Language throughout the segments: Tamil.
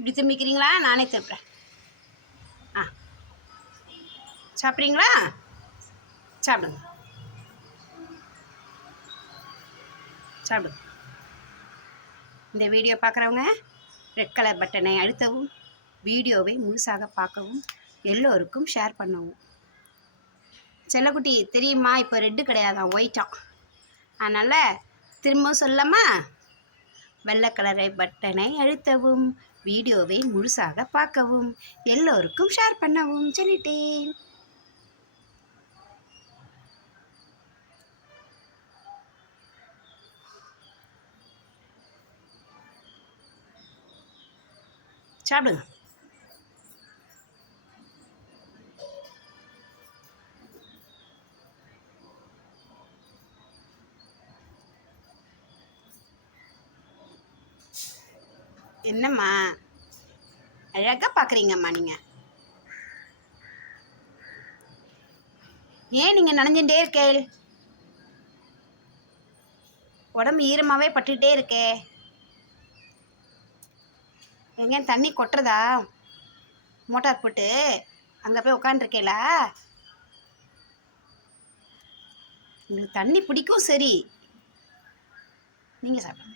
இப்படி திரும்பிக்கிறீங்களா? நானே திருப்புறேன். ஆ. சாப்பிட்றீங்களா? சாப்பிடுங்க. சாப்பிடுங்க இந்த வீடியோ பார்க்குறவங்க ரெட் கலர் பட்டனை அழுத்தவும் வீடியோவை முழுசாக பார்க்கவும் எல்லோருக்கும் ஷேர் பண்ணவும். செல்லக்குட்டி தெரியுமா? இப்போ ரெட்டு கிடையாதான் ஒயிட்டான் அதனால் திரும்பவும் சொல்லலாமா? வெள்ளை கலரை பட்டனை அழுத்தவும் வீடியோவை முழுசாக பார்க்கவும் எல்லோருக்கும் ஷேர் பண்ணவும் சொல்லிட்டேன். சாப்பிடுங்க. என்னம்மா? அழகாக பார்க்குறீங்கம்மா நீங்கள் ஏன் நீங்கள் நனைஞ்சுட்டே இருக்கே? உடம்பு ஈரமாகவே பட்டுக்கிட்டே இருக்கே. எங்கே தண்ணி கொட்டுறதா? மோட்டார் போட்டு அங்கே போய் உட்காந்துருக்கேளா உங்களுக்கு தண்ணி பிடிக்கும் சரி. நீங்கள் சாப்பிடுங்க.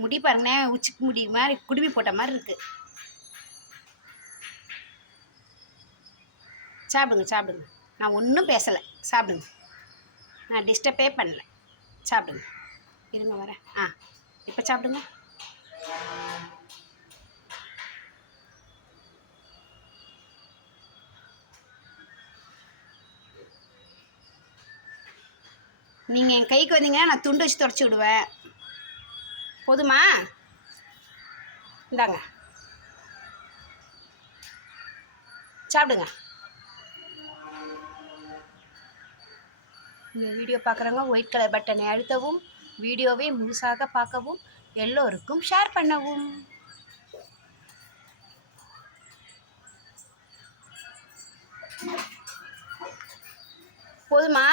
முடி பாருங்களேன் உச்சிக்கு முடி மாதிரி குடுமி போட்ட மாதிரி இருக்கு. சாப்பிடுங்க சாப்பிடுங்க. நான் ஒன்றும் பேசலை. சாப்பிடுங்க. நான் டிஸ்டர்பே பண்ணல. சாப்பிடுங்க. இருங்க வரேன். ஆ இப்போ சாப்பிடுங்க. நீங்கள் என் கைக்கு வந்தீங்கன்னா நான் துண்டு வச்சு தொடச்சி விடுவேன். போதுமா? இந்தாங்க. சாப்பிடுங்க. இந்த வீடியோ பார்க்குறவங்க ஒயிட் கலர் பட்டனை அழுத்தவும் வீடியோவை முழுசாக பார்க்கவும் எல்லோருக்கும் ஷேர் பண்ணவும். போதுமா?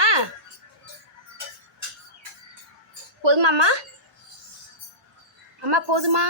போதுமாம்மா? அம்மா போதுமா?